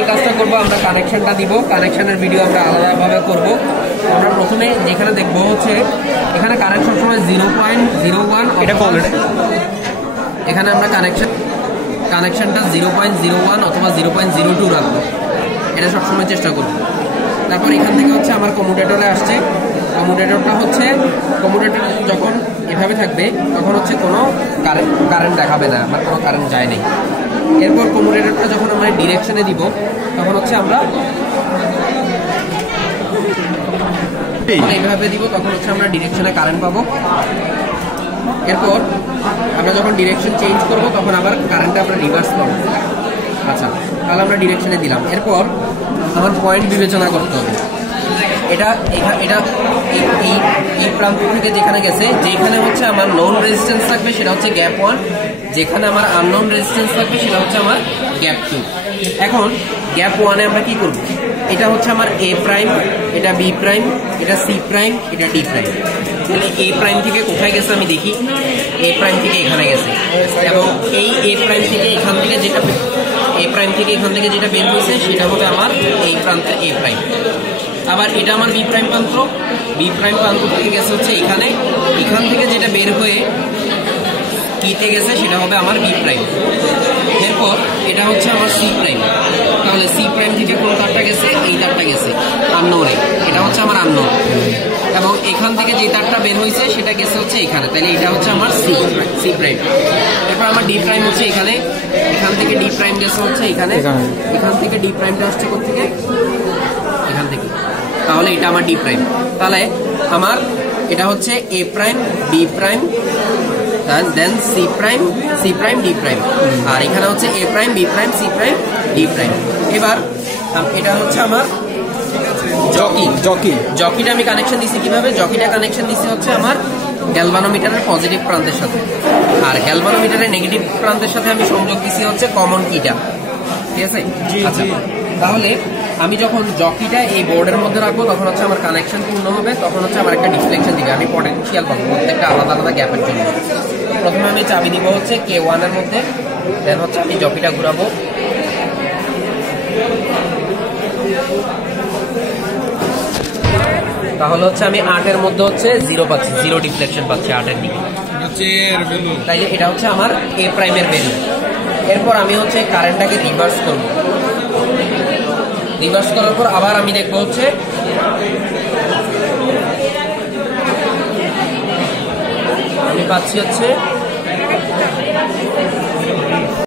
যে কাজটা করবো, আমরা কানেকশনটা দিব, কানেকশনের ভিডিও আমরা আলাদাভাবে করব। আমরা প্রথমে যেখানে দেখবো হচ্ছে এখানে কারেন্ট সবসময় 0.01, এটা এখানে আমরা কানেকশনটা 0.01 অথবা 0.02 রাখবো, এটা সবসময় চেষ্টা করবো। তারপর এখান থেকে হচ্ছে আমার কমিউটেটরে আসছে, কমিউটেটরটা হচ্ছে কমিউটেটর যখন এভাবে থাকবে তখন হচ্ছে কোনো কারেন্ট দেখাবে না, আমার কোনো কারেন্ট যায় নাই। এরপর কমিউটেটরটা যখন আমরা ডিরেকশনে দিব তখন হচ্ছে আমরা এইভাবে দিব, তখন হচ্ছে আমরা ডিরেকশনে কারেন্ট পাবো। এরপর আমরা যখন ডিরেকশন চেঞ্জ করব তখন আবার কারেন্টটা আমরা রিভার্স পাবো। আচ্ছা, তাহলে আমরা ডিরেকশনে দিলাম। এরপর আমার পয়েন্ট বিবেচনা করতে হবে, এটা এই প্রান্ত থেকে যেখানে গেছে, যেখানে হচ্ছে আমার নোন রেজিস্ট্যান্স থাকবে সেটা হচ্ছে গ্যাপ 1, যেখানে আমার আননোন রেজিস্ট্যান্স থাকবে সেটা হচ্ছে আমার গ্যাপ 2। এখন গ্যাপ 1-এ আমরা কি করব, এটা হচ্ছে আমার এ প্রাইম, এটা বি প্রাইম, এটা সি প্রাইম, এটা ডি প্রাইম। তাহলে এ প্রাইম থেকে কোথায় গেছে আমি দেখি, এ প্রাইম থেকে এখানে গেছে, এবং এই এ প্রাইম থেকে এখান থেকে যেটা বের হয়েছে সেটা হবে আমার এই প্রান্তে এ প্রাইম। আবার এটা আমার বি প্রাইম প্রান্ত থেকে গেছে হচ্ছে এখানে, এখান থেকে যেটা বের হয়ে কিতে গেছে সেটা হবে আমার বি প্রাইম। এরপর এটা হচ্ছে আমার সি প্রাইম, তাহলে সি প্রাইম থেকে কোন তারটা গেছে, এই তারটা গেছে আননোনে, এটা হচ্ছে আমার আননোন। এবং এখান থেকে যে তারটা বের হয়েছে সেটা গেছে হচ্ছে এখানে, তাহলে এটা হচ্ছে আমার সি প্রাইম। এরপর আমার ডি প্রাইম হচ্ছে এখানে, এখান থেকে ডি প্রাইম গেছে হচ্ছে এখানে, এখান থেকে ডি প্রাইমটা আসছে কোথেকে, এখান থেকে, তাহলে এটা আমার ডি প্রাইম। তাহলে আমার এটা হচ্ছে A prime, B prime, then C prime, D prime, আর এখানে হচ্ছে A prime, B prime, C prime, D prime. এবার এটা হচ্ছে আমার জকিটা আমি কানেকশন দিচ্ছি কিভাবে, জকিটা কানেকশন দিচ্ছি হচ্ছে আমার গ্যালভানোমিটারের পজিটিভ প্রান্তের সাথে, আর গ্যালভানোমিটারের নেগেটিভ প্রান্তের সাথে আমি সংযোগ দিচ্ছি হচ্ছে কমন কিটা, ঠিক আছে? আচ্ছা, তাহলে আমি যখন জকিটা এই বোর্ডের মধ্যে রাখবো তখন হচ্ছে আমার কানেকশন পূর্ণ হবে, তখন হচ্ছে আমার একটা ডিফ্লেকশন দিবে, আমি পটেনশিয়াল পাবো প্রত্যেকটা আলাদা আলাদা গ্যাপের জন্য। প্রথমে আমি চাবি দিব হচ্ছে K1 এর মধ্যে, দেন হচ্ছে আমি জকিটা ঘুরাবো, তাহলে হচ্ছে আমি 8 এর মধ্যে হচ্ছে 0 পাচ্ছি, 0 ডিফ্লেকশন পাচ্ছি 8 এর দিকে, তাইলে এটা হচ্ছে আমার এ প্রাইমের ভ্যালু। এরপর আমি হচ্ছে কারেন্টটাকে রিভার্স করব, রিভার্স করার পর আবার আমি দেখবো হচ্ছে আমি পাচ্ছি হচ্ছে